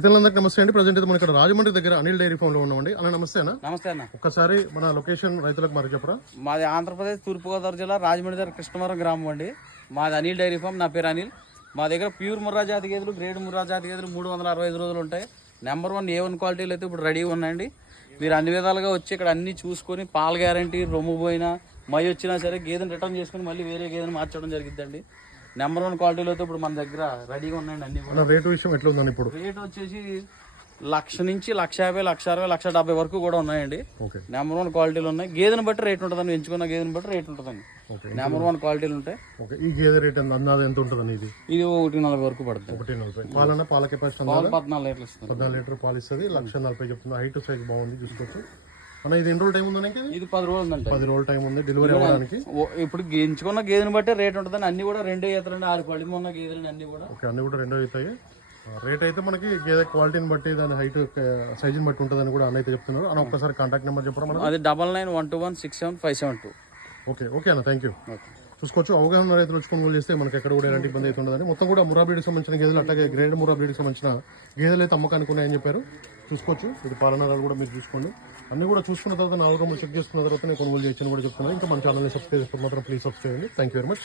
రైతులందరికీ నమస్తే అండి. ప్రజెంట్ అయితే మనం ఇక్కడ రాజమండ్రి దగ్గర అనిల్ డైరీ ఫామ్లో ఉన్నామండి. అన్న నమస్తే అన్న. నమస్తే అన్న. ఒక్కసారి మన లొకేషన్ రైతులకు మరి చెప్పరా? మాది ఆంధ్రప్రదేశ్ తూర్పుగోదావరి జిల్లా రాజమండ్రి దగ్గర కృష్ణవరం గ్రామం అండి. మాది అనిల్ డైరీ ఫామ్ నా పేరు అనిల్. మా దగ్గర ప్యూర్ ముర్రా జాతి గేదెలు గ్రేడ్ ముర్రా జాతి గేదెలు మూడు వందల అరవై ఐదు రోజులు ఉంటాయి. నెంబర్ వన్ ఏ వన్ క్వాలిటీలు అయితే ఇప్పుడు రెడీగా ఉన్నాయండి. మీరు అన్ని విధాలుగా వచ్చి ఇక్కడ అన్ని చూసుకొని పాల గ్యారంటీ రొమ్ము పోయినా మై వచ్చినా సరే గేదెని రిటర్న్ చేసుకుని మళ్ళీ వేరే గేదెని మార్చడం జరిగిద్దండి. నెంబర్ వన్ క్వాలిటీలు అయితే ఇప్పుడు మన దగ్గర రెడీగా ఉన్నాయండి అన్ని రేటు విషయం ఎట్లా ఉందండి ఇప్పుడు? రేట్ వచ్చేసి లక్ష నుంచి లక్ష యాభై లక్ష అరవై లక్ష డెబ్బై వరకు కూడా ఉన్నాయండి. నెంబర్ వన్ క్వాలిటీలు ఉన్నాయి. గేదెని బట్టి రేట్ ఉంటుందండి. ఎంచుకున్న గేదెని బట్టి రేట్ ఉంటుందండి. నెంబర్ వన్ క్వాలిటీలు ఉంటాయి. ఈ గేదె రేట్ అందాది ఎంత ఉంటుందని ఇది? ఇది ఒకటి నలభై వరకు పడుతుంది. ఒకటి నలభై. పాలన పాల కెపాసిటీ పద్నాలుగు లీటర్లు ఇస్తుంది. పద్నాలుగు లీటర్ పాలు ఇస్తుంది. లక్ష నలభై చెప్తుంది. హైట్ సైజ్ బాగుంది. చూసుకోవచ్చు. అన్న ఇది ఎన్ని రోజులు టైం ఇంకా ఇది? పది రోజులు ఉందండి. పది రోజుల టైం ఉంది డెలివరీ అవ్వడానికి. ఇప్పుడు ఎంచుకున్న గేదెని బట్టి రేట్ ఉంటుందండి. అన్ని కూడా రెండే ఈతలండి ఆరు పడి ఉన్న గేదెలు అన్ని కూడా. ఓకే అన్ని కూడా రెండో అవుతాయి రేట్ అయితే మనకి గేదె క్వాలిటీని బట్టి దాని హైట్ సైజుని బట్టి ఉంటుందని కూడా అన్న అయితే చెప్తున్నారు. అన్న ఒక్కసారి కాంటాక్ట్ నెంబర్ చెప్పరా మనం అది double nine one two one six seven five seven two okay okay అన్న థ్యాంక్ యూ చూసుకోవచ్చు. అవగాహన రైతులు వచ్చి కొనుగోలు చేస్తే మనకి ఎక్కడ కూడా ఎలాంటి ఇబ్బంది అయితే ఉండదండి. మొత్తం కూడా మురా బ్రీడ్కి సంబంధించిన గేదెలు అట్లాగే గ్రేడ్ మురా బ్రీడ్కి సంబంధించిన గేదెలు అయితే అమ్మకానికి ఉన్నాయని చెప్పారు. చూసుకోవచ్చు. ఇది పాలనాలు కూడా మీరు చూసుకోండి. అన్ని కూడా చూసుకున్న తర్వాత నాలుగు చెక్ చేసుకున్న తర్వాత నేను కొనుగోలు చేయొచ్చు కూడా చెప్తున్నాను. ఇంకా మన ఛానల్ని సబ్స్క్రైబ్ చేస్తే మాత్రం ప్లీజ్ సబ్స్క్రైబ్ చేయండి థ్యాంక్ వెరీ మచ్